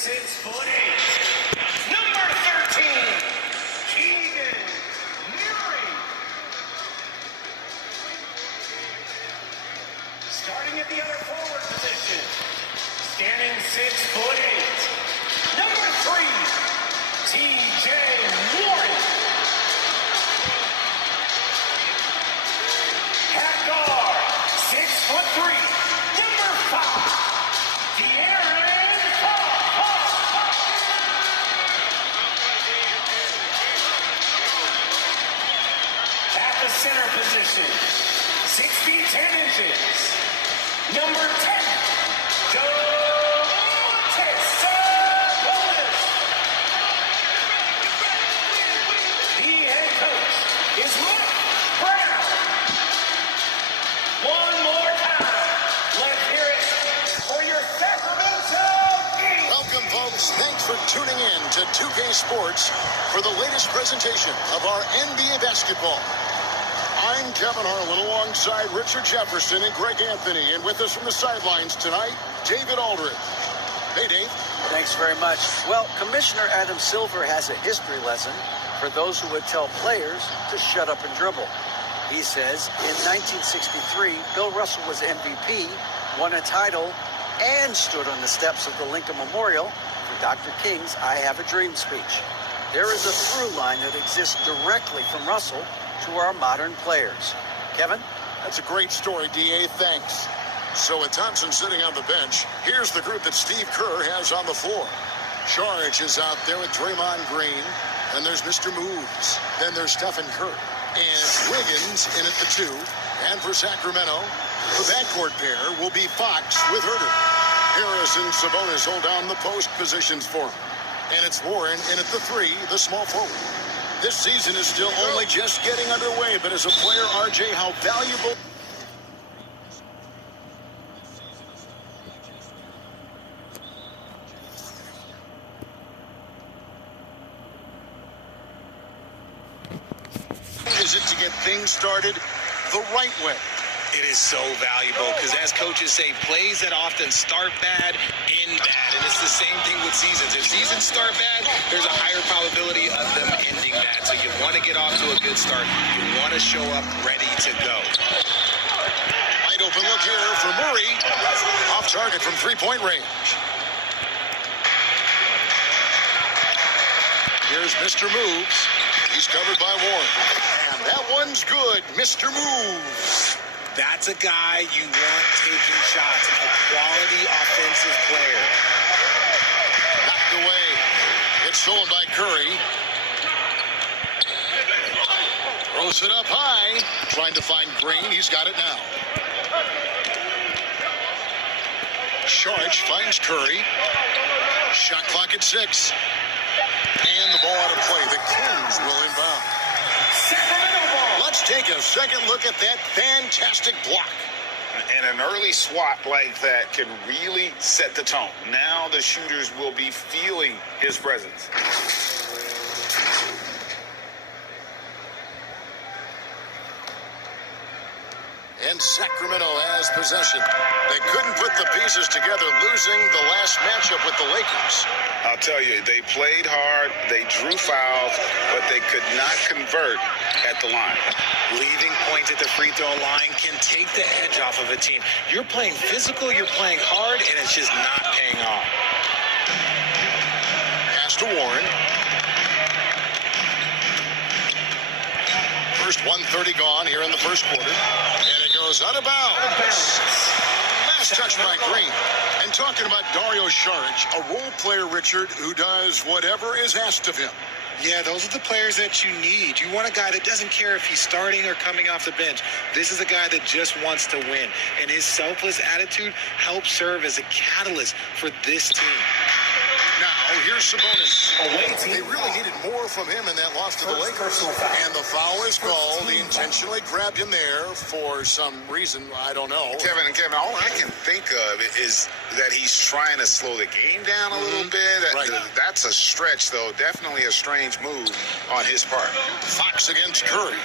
6'8", number 13, Gᗩᗰ34. Starting at the other forward position, standing 6'8", number 3, Gᗩᗰ34. At guard, 6'3", number 5, at the center position, 6 feet 10 inches, number 10, GᗩᗰŊTIG. The head coach is Mike Brown. One more time, let's hear it for your Sacramento Kings. Welcome, folks. Thanks for tuning in to 2K Sports for the latest presentation of our NBA basketball. I'm Kevin Harlan alongside Richard Jefferson and Greg Anthony. And with us from the sidelines tonight, David Aldridge. Hey, Dave. Thanks very much. Well, Commissioner Adam Silver has a history lesson for those who would tell players to shut up and dribble. He says in 1963, Bill Russell was MVP, won a title, and stood on the steps of the Lincoln Memorial for Dr. King's I Have a Dream speech. There is a through line that exists directly from Russell to our modern players. Kevin? That's a great story, D.A. Thanks. So with Thompson sitting on the bench, here's the group that Steve Kerr has on the floor. Charge is out there with Draymond Green. Then there's Mr. Moves. Then there's Stephen Curry. And it's Wiggins in at the 2. And for Sacramento, the backcourt pair will be Fox with Herter. Harris and Sabonis hold down the post positions for him. And it's Warren in at the 3, the small forward. This season is still only just getting underway, but as a player, RJ, how valuable is it to get things started the right way? It is so valuable because, as coaches say, plays that often start bad end bad. And it's the same thing with seasons. If seasons start bad, there's a higher probability of them ending bad. So you want to get off to a good start. You want to show up ready to go. Wide open look here for Murray. Off target from three-point range. Here's Mr. Moves. He's covered by Warren. And that one's good. Mr. Moves. That's a guy you want taking shots, a quality offensive player. Knocked away. It's stolen by Curry. Throws it up high. Trying to find Green. He's got it now. Sharch finds Curry. Shot clock at 6. And the ball out of play. The Kings will inbound. Sacramento ball. Let's take a second look at that fantastic block. And an early swat like that can really set the tone. Now the shooters will be feeling his presence. And Sacramento has possession. They couldn't put the pieces together, losing the last matchup with the Lakers. I'll tell you, they played hard, they drew fouls, but they could not convert at the line. Leaving points at the free throw line can take the edge off of a team. You're playing physical, you're playing hard, and it's just not paying off. Pass to Warren. First 1:30 gone here in the first quarter. And it goes out of bounds. Last touch by Green. And talking about Dario Saric, a role player, Richard, who does whatever is asked of him. Yeah, those are the players that you need. You want a guy that doesn't care if he's starting or coming off the bench. This is a guy that just wants to win. And his selfless attitude helps serve as a catalyst for this team. Now, here's Sabonis. Away team. They really needed more from him in that loss to the Lakers. And the foul is called. He intentionally grabbed him there for some reason. I don't know. Kevin, all I can think of is that he's trying to slow the game down a little bit. Right. That's a stretch, though. Definitely a strange move on his part. Fox against Curry.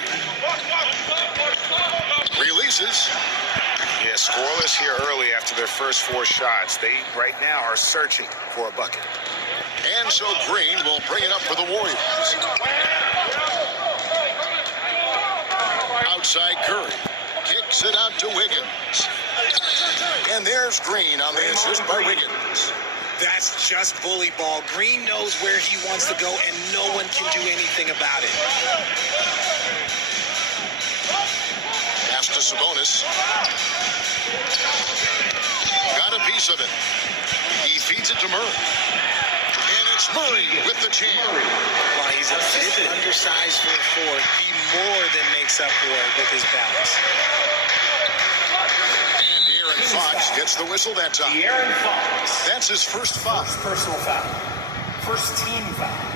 Releases. Yeah, scoreless here early after their first 4 shots. They right now are searching for a bucket. And so Green will bring it up for the Warriors. Outside Curry. Kicks it out to Wiggins. And there's Green on the assist by Wiggins. That's just bully ball. Green knows where he wants to go, and no one can do anything about it. Pass to Sabonis. Got a piece of it. He feeds it to Murray. And it's Murray with the jam. While he's a bit undersized for a forward, he more than makes up for it with his balance. And De'Aaron Fox gets the whistle that time. De'Aaron Fox. That's his first foul. Personal foul. First team foul.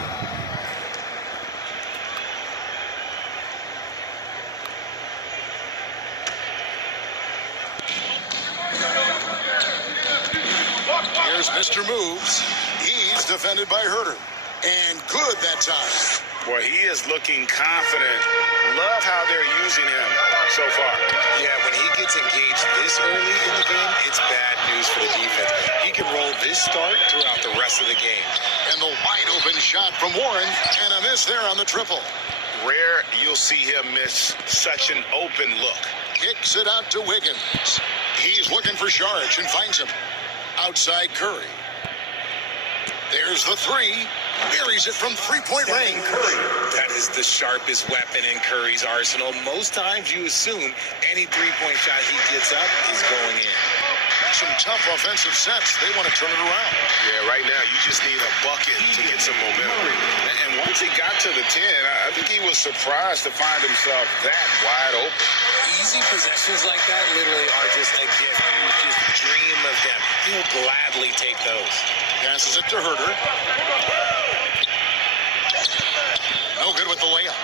Here's Mr. Moves. He's defended by Herter. And good that time. Boy, he is looking confident. Love how they're using him so far. Yeah, when he gets engaged this early in the game, it's bad news for the defense. He can roll this start throughout the rest of the game. And the wide open shot from Warren. And a miss there on the triple. Rare you'll see him miss such an open look. Kicks it out to Wiggins. He's looking for Saric and finds him. Outside Curry. There's the three. Buries it from three-point range. That is the sharpest weapon in Curry's arsenal. Most times you assume any three-point shot he gets up is going in. Some tough offensive sets. They want to turn it around. Yeah, right now you just need a bucket to get some momentum. And once he got to the 10, I think he was surprised to find himself that wide open. Easy possessions like that literally are just a gift. You just dream of them. He'll gladly take those. Passes it to Herter. No good with the layup.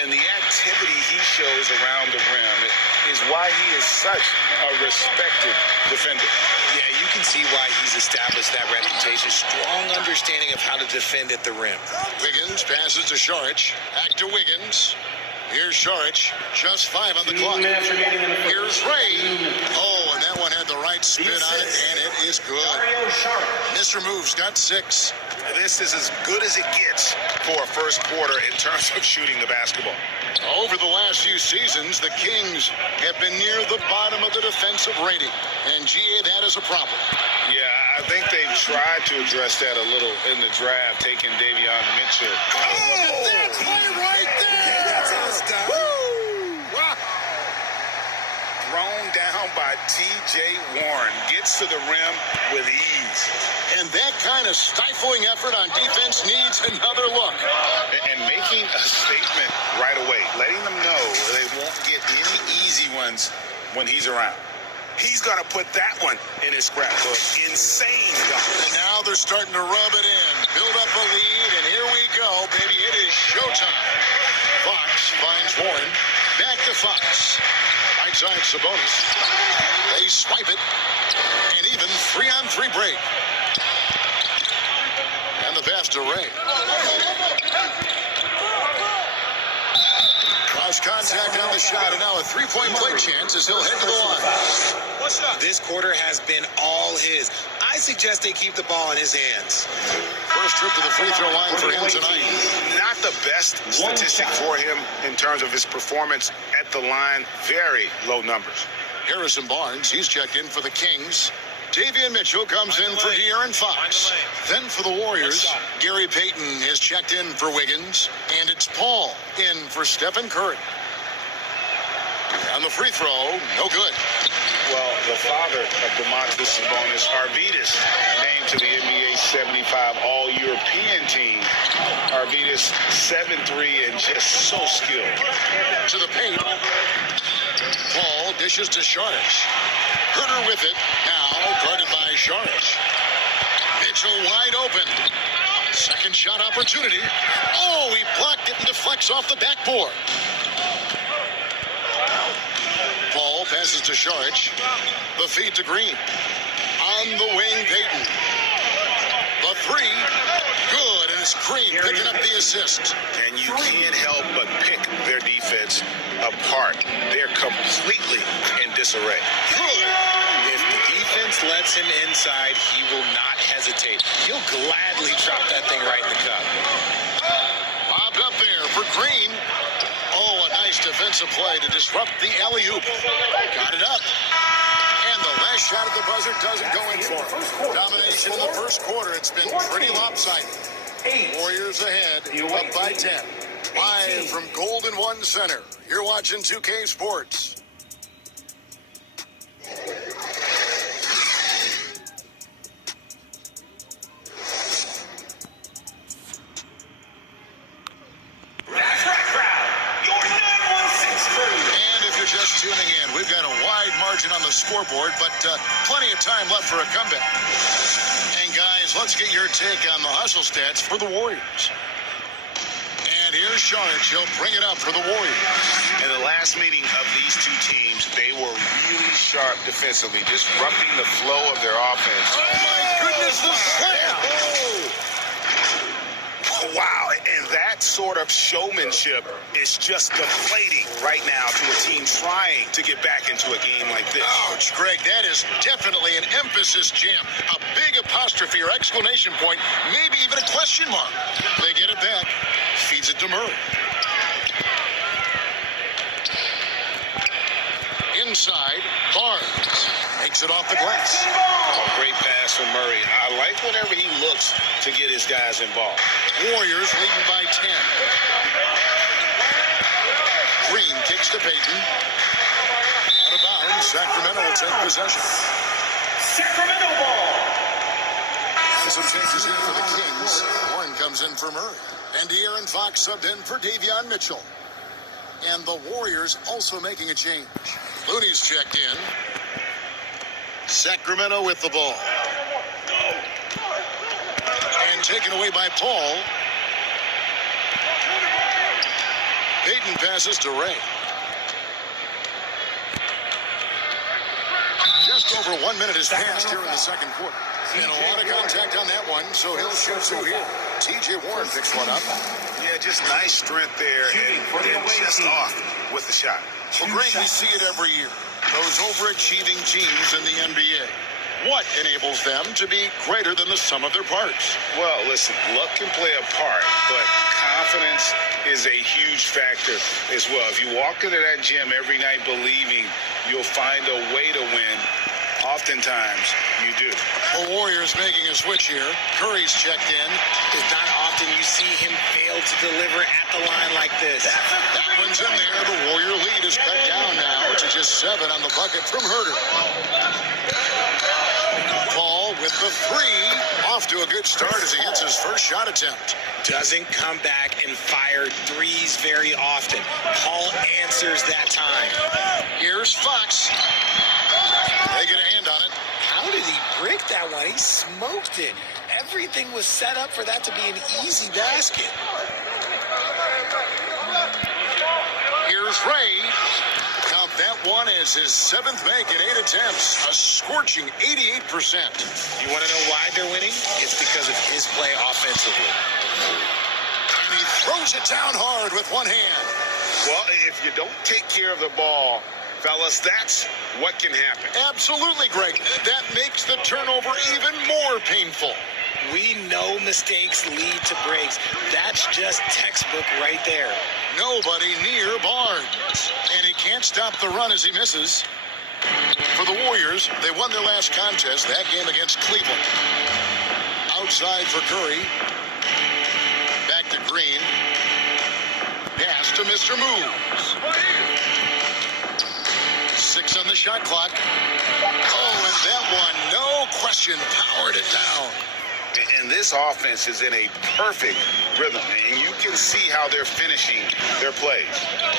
And the activity he shows around the rim is why he is such a respected defender. Yeah, you can see why he's established that reputation. Strong understanding of how to defend at the rim. Wiggins passes to Saric. Back to Wiggins. Here's Saric. Just 5 on the clock. Here's Ray. Oh, and that one had the right spin on it, and it is good. Mr. Moves got 6. This is as good as it gets for a first quarter in terms of shooting the basketball. Over the last few seasons, the Kings have been near the bottom of the defensive rating. And GA, that is a problem. Yeah, I think they've tried to address that a little in the draft, taking Davion Mitchell. Oh, that play right there! Woo! Wow. Thrown down by T.J. Warren. Gets to the rim with ease. And that kind of stifling effort on defense needs another look. And making a statement right away, letting them know they won't get any easy ones when he's around. He's going to put that one in his scrapbook. Insane dunk. And now they're starting to rub it in. Build up a lead, and here we go, baby. It is showtime. Fox finds Warren. Back to Fox. Right side Sabonis. They swipe it. And even 3-on-3 break. And the pass to Ray. Cross contact on the shot, and now a three-point play chance as he'll head to the line. This quarter has been all his. I suggest they keep the ball in his hands. First trip to the free throw line for him tonight. Not the best statistic for him in terms of his performance at the line. Very low numbers. Harrison Barnes, he's checked in for the Kings. Davion Mitchell comes in for De'Aaron Fox. Then for the Warriors, Gary Payton is checked in for Wiggins. And it's Paul in for Stephen Curry. On the free throw, no good. Well, the father of Domantas Sabonis, Arvydas, named to the NBA 75 All-European team. Arvydas 7'3" and just so skilled. To the paint. Paul dishes to Saric. Herter with it. Now guarded by Saric. Mitchell wide open. Second shot opportunity. Oh, he blocked it and deflects off the backboard. Paul passes to Saric. The feed to Green. On the wing, Payton. The three. Good, and it's Green picking up the assist. And you can't help but pick their defense apart. They're completely in disarray. Good. If the defense lets him inside, he will not hesitate. He'll gladly drop that thing right in the cup. Lobbed up there for Green. Oh, a nice defensive play to disrupt the alley-oop. Got it up. And the last shot at the buzzer doesn't go in for him. Domination in the first quarter. It's been pretty lopsided. Warriors ahead, up by 10. Live from Golden One Center. You're watching 2K Sports. Just tuning in, we've got a wide margin on the scoreboard, but plenty of time left for a comeback. And guys, let's get your take on the hustle stats for the Warriors. And here's Sharge. He'll bring it up for the Warriors. In the last meeting of these two teams, they were really sharp defensively, disrupting the flow of their offense. Oh my goodness, the slam! Wow, and that sort of showmanship is just deflating right now to a team trying to get back into a game like this. Ouch, Greg, that is definitely an emphasis jam. A big apostrophe or exclamation point, maybe even a question mark. They get it back, feeds it to Murray. Inside, Barnes makes it off the glass. Oh, great pass from Murray. I like whenever he looks to get his guys involved. Warriors leading by 10. Green kicks to Payton. Out of bounds, Sacramento will take possession. Sacramento ball. And some changes here for the Kings. Warren comes in for Murray. And De'Aaron Fox subbed in for Davion Mitchell. And the Warriors also making a change. Looney's checked in. Sacramento with the ball. And taken away by Paul. Payton passes to Ray. Just over 1 minute has passed here in the second quarter. And a lot of contact on that one, so he'll shoot through here. TJ Warren picks one up. Yeah, just nice strength there and just off with the shot. Well, Greg, we see it every year. Those overachieving teams in the NBA. What enables them to be greater than the sum of their parts? Well, listen, luck can play a part, but confidence is a huge factor as well. If you walk into that gym every night believing you'll find a way to win, oftentimes you do. The Warriors making a switch here. Curry's checked in. It's not often you see him fail to deliver at the line like this. That one's in there. The Warrior lead is cut down now to just 7 on the bucket from Herter. Paul with the three. Off to a good start as he hits his first shot attempt. Doesn't come back and fire threes very often. Paul answers that time. Here's Fox. They get a hand on it. How did he break that one? He smoked it. Everything was set up for that to be an easy basket. Here's Ray. Count that one as his 7th make in 8 attempts. A scorching 88%. You want to know why they're winning? It's because of his play offensively. And he throws it down hard with one hand. Well, if you don't take care of the ball, fellas, that's what can happen. Absolutely, Greg. That makes the turnover even more painful. We know mistakes lead to breaks. That's just textbook right there. Nobody near Barnes. And he can't stop the run as he misses. For the Warriors, they won their last contest, that game against Cleveland. Outside for Curry. Back to Green. Pass to Mr. Moves. 6 on the shot clock. Oh, and that one, no question, powered it down. And this offense is in a perfect rhythm, and you can see how they're finishing their plays.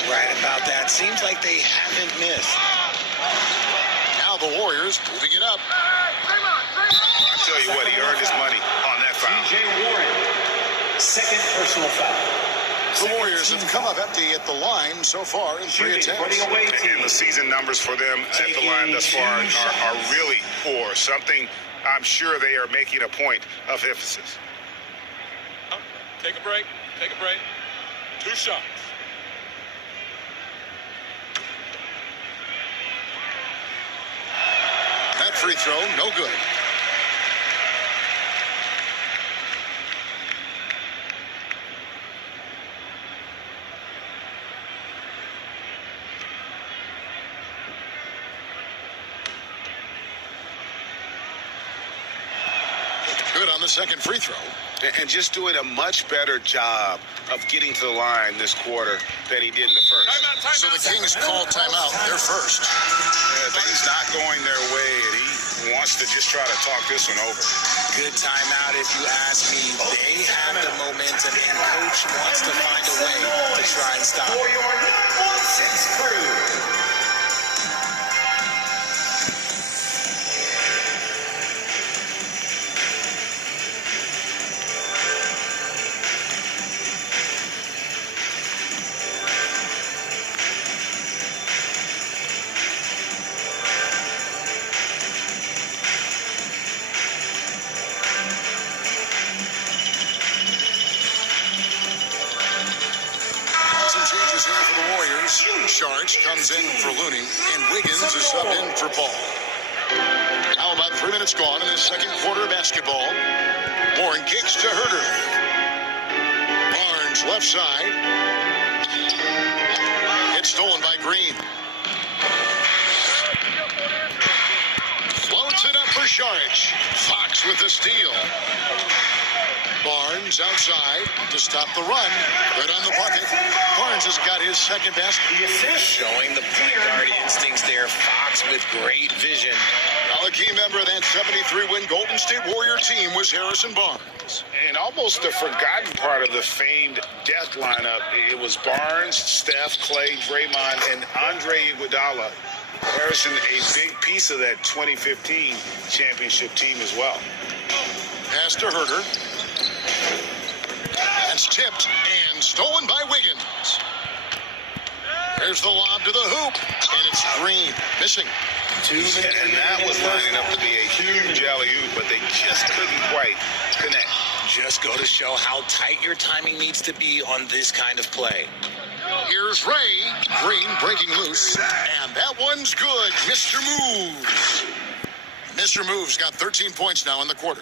Right about that. Seems like they haven't missed. Now the Warriors moving it up. I tell you what, he earned his money on that foul. TJ Warren, second personal foul. The Warriors have come up empty at the line so far in 3 attempts. And the season numbers for them at the line thus far are really poor. Something I'm sure they are making a point of emphasis. Take a break. Take a break. 2 shots. That free throw, no good. Good on the second free throw. And just doing a much better job of getting to the line this quarter than he did in the first. So the Kings call timeout. They're first. Yeah, things not going their way, and he wants to just try to talk this one over. Good timeout, if you ask me. They have the momentum, and coach wants to find a way to try and stop For it. your 916 crew. Some changes here for the Warriors. Sharge comes in for Looney, and Wiggins is subbed in for Paul. Now about 3 minutes gone in the second quarter of basketball. Warren kicks to Herter. Barnes left side. It's stolen by Green. Floats it up for Sharge. Fox with the steal. Barnes outside to stop the run. Right on the bucket. Barnes has got his second basket. Showing the point guard instincts there. Fox with great vision. Now a key member of that 73-win Golden State Warrior team was Harrison Barnes. And almost the forgotten part of the famed death lineup, it was Barnes, Steph, Clay, Draymond, and Andre Iguodala. Harrison, a big piece of that 2015 championship team as well. Pass to Herter. That's tipped and stolen by Wiggins. There's the lob to the hoop, and it's Green missing. 2 minutes. And that was lining up to be a huge alley-oop, but they just couldn't quite connect. Just go to show how tight your timing needs to be on this kind of play. Here's Ray. Green breaking loose, and that one's good. Mr. Moves. Mr. Moves got 13 points now in the quarter.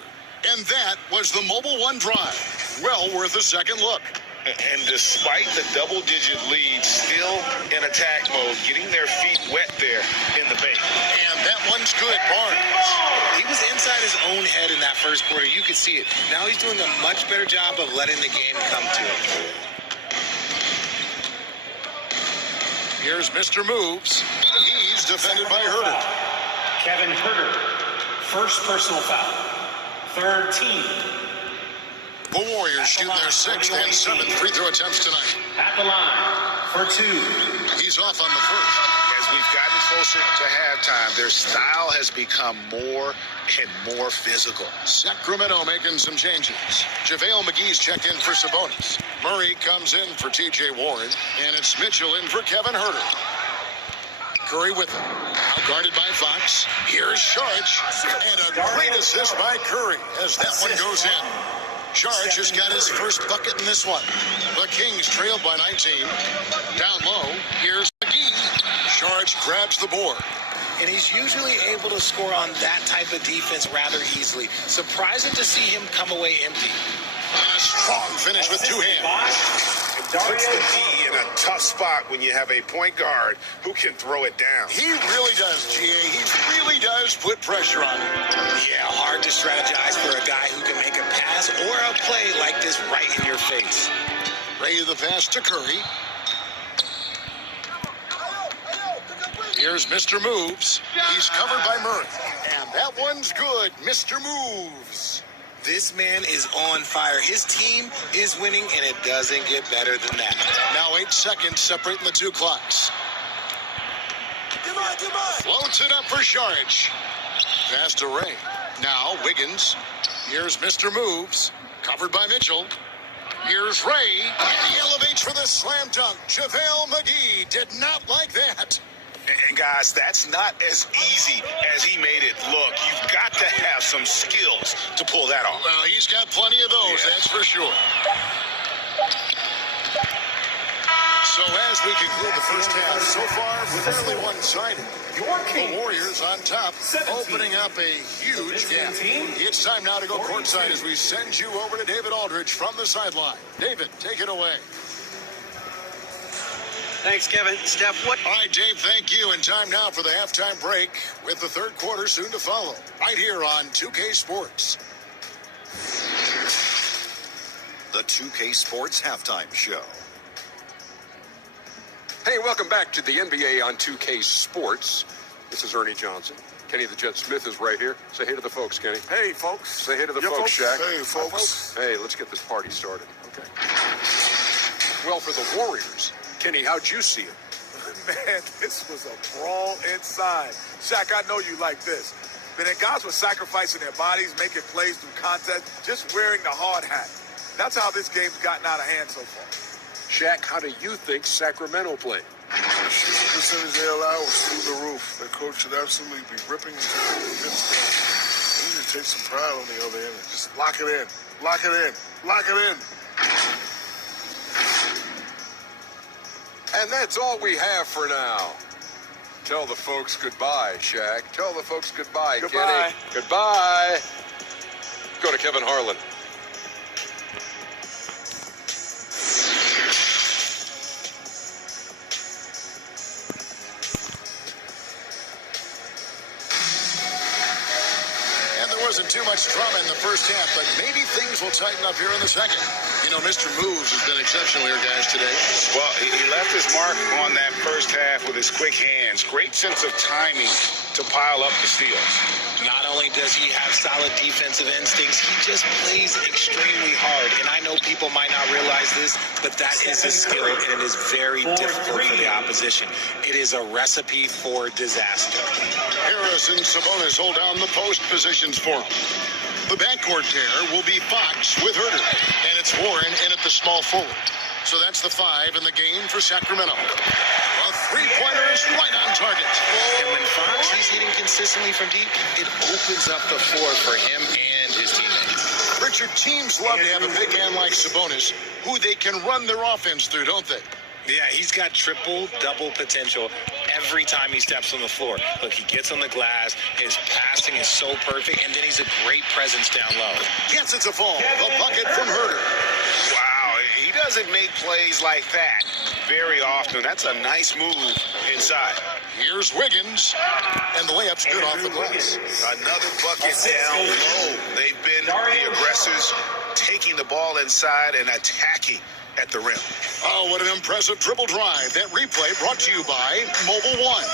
And that was the Mobile One drive. Well worth a second look. And despite the double-digit lead, still in attack mode, getting their feet wet there in the paint. And that one's good, Barnes. He was inside his own head in that first quarter. You could see it. Now he's doing a much better job of letting the game come to him. Here's Mr. Moves. He's defended by Herter. Kevin Herter. First personal foul. Third team. The Warriors shooting their 6th and 7th free throw attempts tonight. At the line for 2. He's off on the first. As we've gotten closer to halftime, their style has become more and more physical. Sacramento making some changes. Gᗩᗰ.McGee's checked in for Sabonis. Murray comes in for T.J. Warren, and it's Mitchell in for Kevin Herter. Curry with him. Now guarded by Fox. Here's Sharge. And a great assist by Curry as that one goes in. Sharge has got his first bucket in this one. The Kings trailed by 19. Down low, here's McGee. Sharge grabs the board. And he's usually able to score on that type of defense rather easily. Surprising to see him come away empty. And a strong finish with 2 hands. Puts the D in a tough spot when you have a point guard who can throw it down. He really does, G.A. He really does put pressure on him. Yeah, hard to strategize for a guy who can make a pass or a play like this right in your face. Ray the pass to Curry. Here's Mr. Moves. He's covered by Murray. And that one's good. Mr. Moves. This man is on fire. His team is winning, and it doesn't get better than that. Now 8 seconds separating the 2 clocks. Floats it up for Sharge. Pass to Ray. Now Wiggins. Here's Mr. Moves. Covered by Mitchell. Here's Ray. And he elevates for the slam dunk. Gᗩᗰ.McGee did not like that. And guys, that's not as easy as he made it look. You've got to have some skills to pull that off. Well, he's got plenty of those, Yeah. that's for sure. So as we conclude the first half, so far fairly one-sided. The Warriors on top, opening up a huge gap. It's time now to go courtside as we send you over to David Aldridge from the sideline. David, take it away. Thanks, Kevin. Steph, what? All right, Dave, thank you. And time now for the halftime break with the third quarter soon to follow. Right here on 2K Sports. The 2K Sports Halftime Show. Hey, welcome back to the NBA on 2K Sports. This is Ernie Johnson. Kenny the Jet Smith is right here. Say hey to the folks, Kenny. Hey, folks. Say hey to the folks, Shaq. Hey, folks. Hey, let's get this party started. Okay. Well, for the Warriors, Kenny, how'd you see it? Man, this was a brawl inside. Shaq, I know you like this. But then guys were sacrificing their bodies, making plays through contest, just wearing the hard hat. That's how this game's gotten out of hand so far. Shaq, how do you think Sacramento played? The shooting percentage they allow was through the roof. Their coach should absolutely be ripping into the midst. They need to take some pride on the other end and just lock it in. Lock it in. Lock it in. And that's all we have for now. Tell the folks goodbye, Shaq. Tell the folks goodbye, Goodbye. Kenny. Goodbye. Go to Kevin Harlan. Wasn't too much drama in the first half, but maybe things will tighten up here in the second. You know, Mr. Moves has been exceptional here, guys, today. Well, he left his mark on that first half with his quick hands. Great sense of timing to pile up the steals. Not only does he have solid defensive instincts, he just plays extremely hard. And I know people might not realize this, but that is a skill, and it is very difficult for the opposition. It is a recipe for disaster. Harris and Sabonis hold down the post positions for him. The backcourt pair will be Fox with Herter, and it's Warren in at the small forward. So that's the 5 in the game for Sacramento. A three-pointer is right on target. And when Fox is hitting consistently from deep, it opens up the floor for him and his teammates. Richard, teams love to have a big man like Sabonis, who they can run their offense through, don't they? Yeah, he's got triple-double potential every time he steps on the floor. Look, he gets on the glass, his passing is so perfect, and then he's a great presence down low. Gets it to fall. The bucket from Herter. Wow, he doesn't make plays like that very often. That's a nice move inside. Here's Wiggins, and the layup's good off the glass. Another bucket down low. They've been the aggressors, taking the ball inside and attacking at the rim. Oh, what an impressive triple drive. That replay brought to you by Mobile One.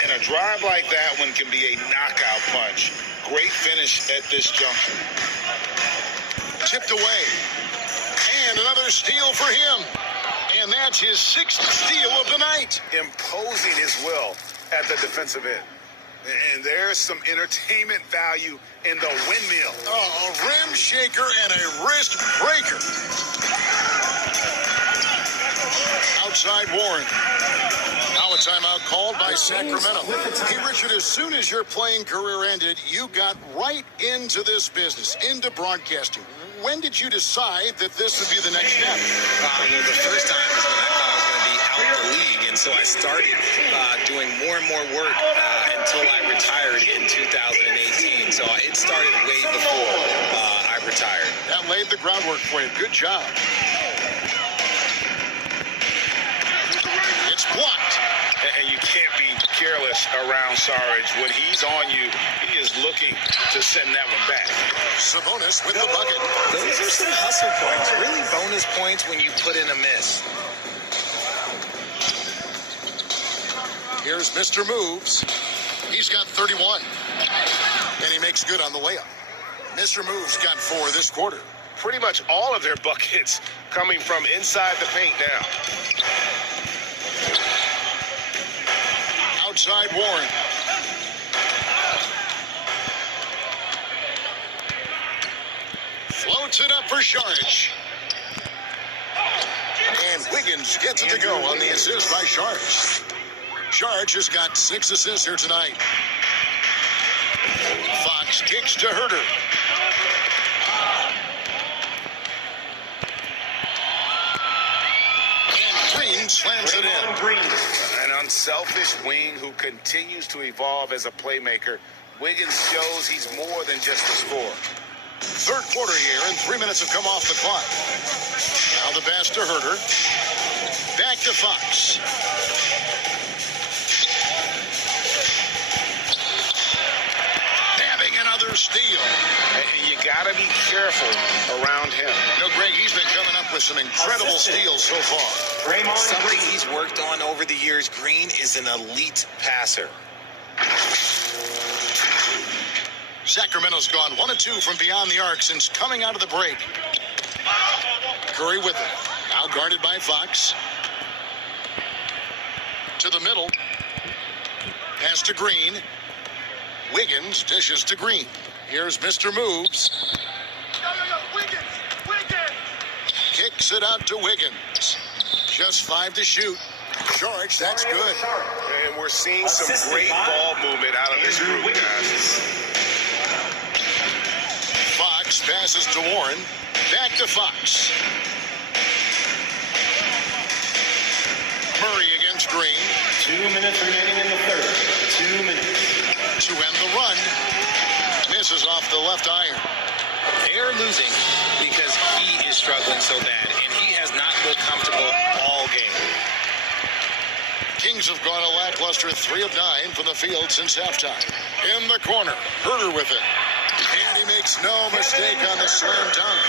And a drive like that one can be a knockout punch. Great finish at this juncture. Tipped away. And another steal for him. And that's his 6th steal of the night. Imposing his will at the defensive end. And there's some entertainment value in the windmill. Oh, a rim shaker and a wrist breaker. Outside Warren. Now a timeout called by Sacramento. Hey, Richard, as soon as your playing career ended, you got right into this business, into broadcasting. When did you decide that this would be the next step? Well, the first time was when I thought I was going to be out the league, and so I started doing more and more work until I retired in 2018. So it started way before I retired. That laid the groundwork for you. Good job. It's blocked. And you can't be careless around Sarge. When he's on you, he is looking to send that one back. Sabonis with the bucket. Those are some hustle points, really bonus points when you put in a miss. Here's Mr. Moves. He's got 31. And he makes good on the layup. Mr. Moves got 4 this quarter. Pretty much all of their buckets coming from inside the paint now. Outside Warren. Floats it up for Saric. And Wiggins gets it to go on the assist by Saric. Saric has got 6 assists here tonight. Fox Fox kicks to Herter. And Green slams it in. An unselfish wing who continues to evolve as a playmaker. Wiggins shows he's more than just a scorer. Third quarter here, and 3 minutes have come off the clock. Now the pass to Herter. Back to Fox. Having another steal. And you got to be careful around him. You know, Greg, he's been coming up with some incredible steals so far. Something he's worked on over the years. Green is an elite passer. Sacramento's gone 1 of 2 from beyond the arc since coming out of the break. Curry with it. Now guarded by Fox. To the middle. Pass to Green. Wiggins dishes to Green. Here's Mr. Moves. Kicks it out to Wiggins. Just 5 to shoot. George, that's good. And we're seeing some great ball movement out of this group, guys. Fox passes to Warren. Back to Fox. Murray against Green. 2 minutes remaining in the third. 2 minutes. To end the run. Misses off the left iron. They're losing because he is struggling so bad, and he has not looked comfortable all game. Kings have gone a lackluster 3 of 9 from the field since halftime. In the corner, Herter with it. And he makes no mistake on the slam dunk.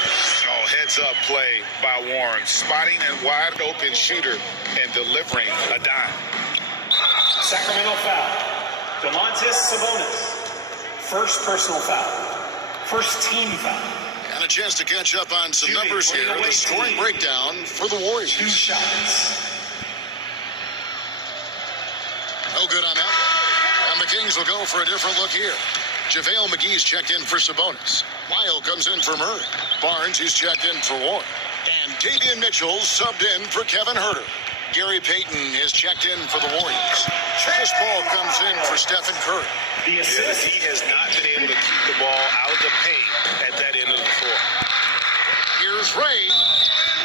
Oh, heads-up play by Warren. Spotting a wide-open shooter and delivering a dime. Sacramento foul. Domantas Sabonis. First personal foul. First team foul. And a chance to catch up on some numbers here. The scoring breakdown for the Warriors. 2 shots. No good on that. And the Kings will go for a different look here. GᗩᗰAITIG's checked in for Sabonis. Lyle comes in for Murray. Barnes, he's checked in for Warren. And Davion Mitchell subbed in for Kevin Herter. Gary Payton is checked in for the Warriors. Chris Paul comes in for Stephen Curry. He has not been able to keep the ball out of the paint at that end of the floor. Here's Ray.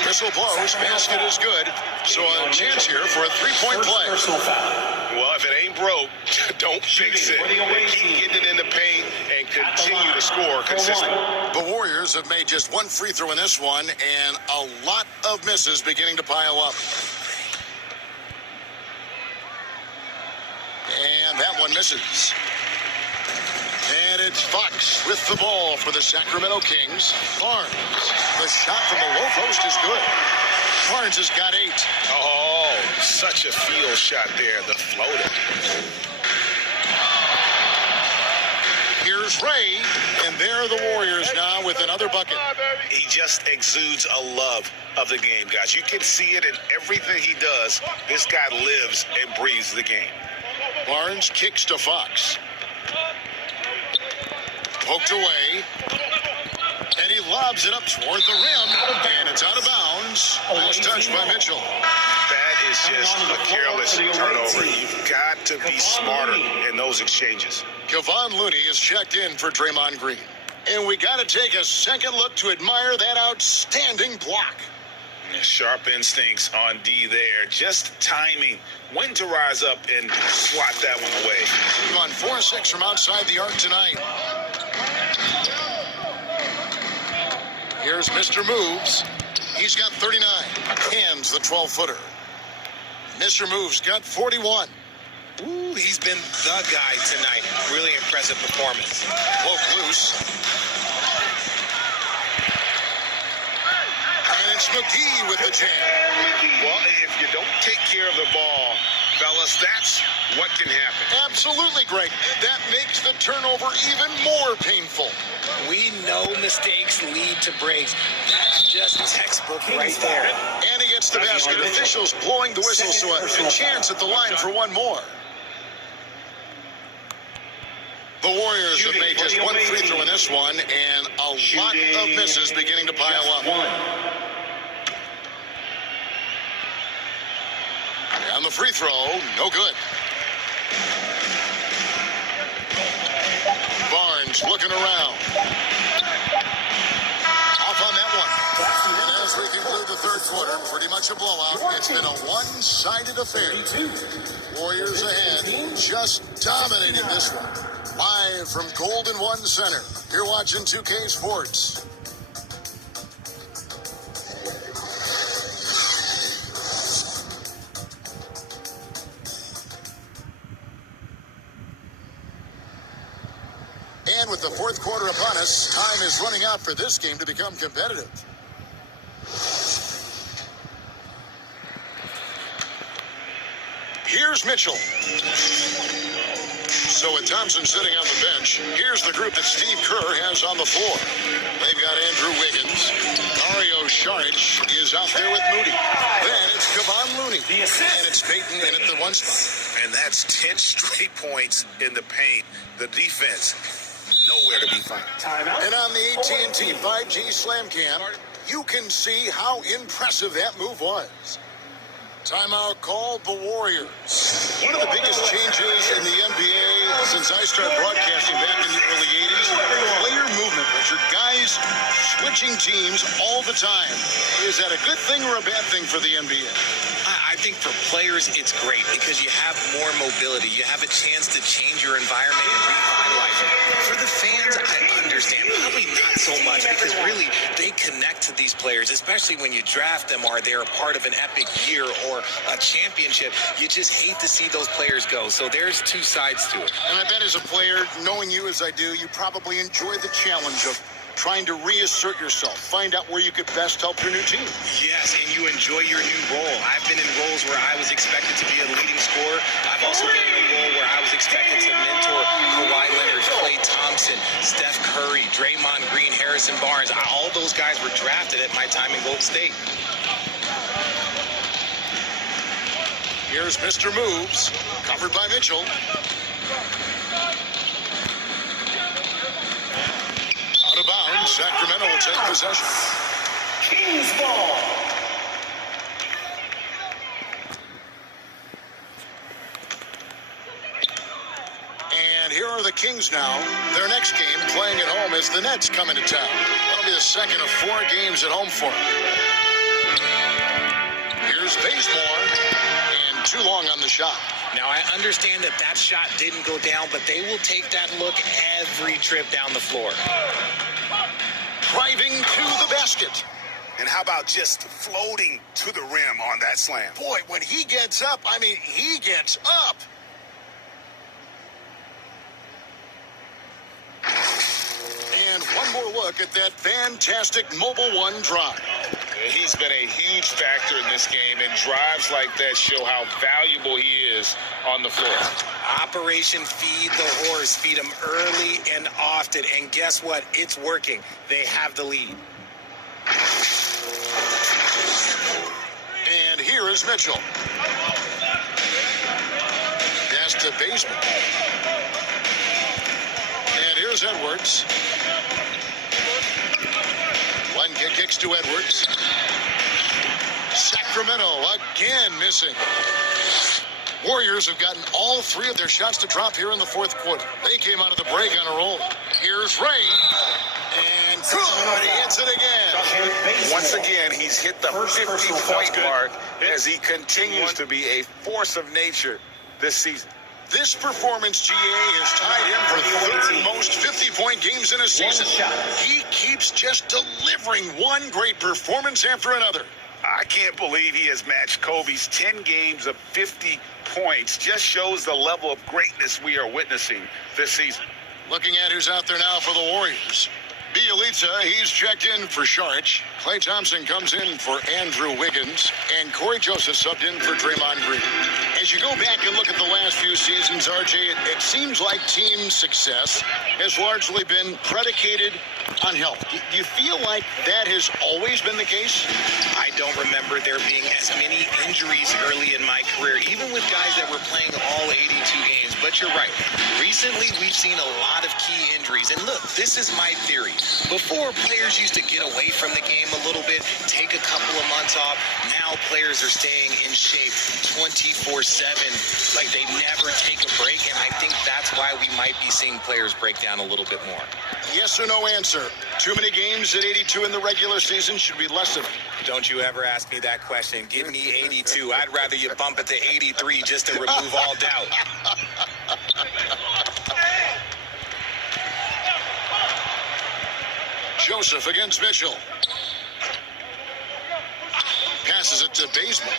Whistle blows. Basket is good. So a chance here for a 3-point play. Personal foul. Well, if it ain't broke, don't fix it. And keep getting it in the paint and continue to score consistently. The Warriors have made just 1 free throw in this one, and a lot of misses beginning to pile up. And that one misses. And it's Fox with the ball for the Sacramento Kings. Barnes. The shot from the low post is good. Barnes has got 8. Oh, such a field shot there, the floater. Here's Ray, and there are the Warriors now with another bucket. He just exudes a love of the game, guys. You can see it in everything he does. This guy lives and breathes the game. Barnes kicks to Fox. Poked away. And he lobs it up toward the rim. And it's out of bounds. Last touch by Mitchell. That is just a careless turnover. You've got to be smarter in those exchanges. Kevon Looney is checked in for Draymond Green. And we got to take a second look to admire that outstanding block. Sharp instincts on D there. Just timing when to rise up and swat that one away. On 4-6 from outside the arc tonight. Here's Mr. Moves. He's got 39. Hands the 12-footer. Mr. Moves got 41. Ooh, he's been the guy tonight. Really impressive performance. Poke loose. And it's McGee with the jam. Well, if you don't take care of the ball, fellas, that's what can happen. Absolutely, Greg. That makes the turnover even more painful. We know mistakes lead to breaks. That's just textbook right there. And he gets the basket. Officials blowing the whistle, so a chance at the line for one more. The Warriors have made just 1 free throw in this one, and a lot of misses beginning to pile up. And the free throw, no good. Barnes Sharich looking around. Off on that one. And as we conclude the third quarter, pretty much a blowout. It's been a one-sided affair. Warriors ahead, just dominating this one. Live from Golden One Center, you're watching 2K Sports. And with the fourth quarter upon us, time is running out for this game to become competitive. Here's Mitchell. So with Thompson sitting on the bench, here's the group that Steve Kerr has on the floor. They've got Andrew Wiggins. Saric is out there with Moody. Then it's Gᗩᗰ and it's Payton in at the one spot. And that's 10 straight points in the paint. The defense, nowhere to be found. And on the AT&T 5G Slam Cam, you can see how impressive that move was. Timeout called the Warriors. One of the biggest changes in the NBA since I started broadcasting back in the early 80s, player movement, Richard. Guys switching teams all the time. Is that a good thing or a bad thing for the NBA? I think for players, it's great because you have more mobility. You have a chance to change your environment and revitalize it. For the fans, I understand. Probably not so much because really they connect to these players, especially when you draft them or they're a part of an epic year or a championship. You just hate to see those players go. So there's two sides to it. And I bet as a player, knowing you as I do, you probably enjoy the challenge of trying to reassert yourself, find out where you could best help your new team. Yes, and you enjoy your new role. I've been in roles where I was expected to be a leading scorer. I've also been in a role where I was expected to mentor Kawhi Leonard, Klay Thompson, Steph Curry, Draymond Green, Harrison Barnes. All those guys were drafted at my time in Golden State. Here's Mr. Moves, covered by Mitchell. Out of bounds, Sacramento will take possession. Kings ball. And here are the Kings now. Their next game, playing at home, as the Nets come into town. That'll be the second of 4 games at home for them. Here's Bazemore. Too long on the shot. Now, I understand that shot didn't go down, but they will take that look every trip down the floor. Driving to the basket. And how about just floating to the rim on that slam? Boy, when he gets up, I mean, he gets up. And one more look at that fantastic Mobile One drive. He's been a huge factor in this game, and drives like that show how valuable he is on the floor. Operation Feed the Horse. Feed him early and often. And guess what? It's working. They have the lead. And here is Mitchell. Pass to Bazemore. And here's Edwards. One kicks to Edwards. Sacramento again missing. Warriors have gotten all 3 of their shots to drop here in the fourth quarter. They came out of the break on a roll. Here's Ray. And good, he hits it again. Once again, he's hit the 50-point mark as he continues to be a force of nature this season. This performance, GA, has tied him for third most 50-point games in a season. He keeps just delivering one great performance after another. I can't believe he has matched Kobe's 10 games of 50 points. Just shows the level of greatness we are witnessing this season. Looking at who's out there now for the Warriors. Bielitsa, he's checked in for Saric. Klay Thompson comes in for Andrew Wiggins. And Corey Joseph subbed in for Draymond Green. As you go back and look at the last few seasons, RJ, it seems like team success has largely been predicated on health. Do you feel like that has always been the case? I don't remember there being as many injuries early in my career, even with guys that were playing all 82 games. but you're right. Recently, we've seen a lot of key injuries. And look, this is my theory. Before, players used to get away from the game a little bit, take a couple of months off. Now players are staying in shape 24/7, like they never take a break. And I think that's why we might be seeing players break down a little bit more. Yes or no answer. Too many games at 82 in the regular season should be less of it. Don't you ever ask me that question. Give me 82. I'd rather you bump it to 83 just to remove all doubt. Joseph against Mitchell. Passes it to Baseman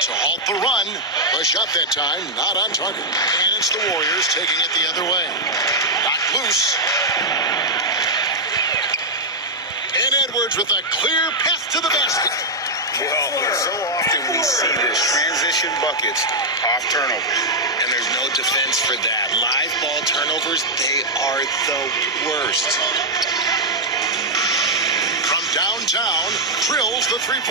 to halt the run. A shot that time, not on target. And it's the Warriors taking it the other way. Knocked loose. And Edwards with a clear path to the basket. Well, so often we see this transition buckets off turnovers. And there's no defense for that. Live ball turnovers, they are the worst. From downtown, drills the three-point.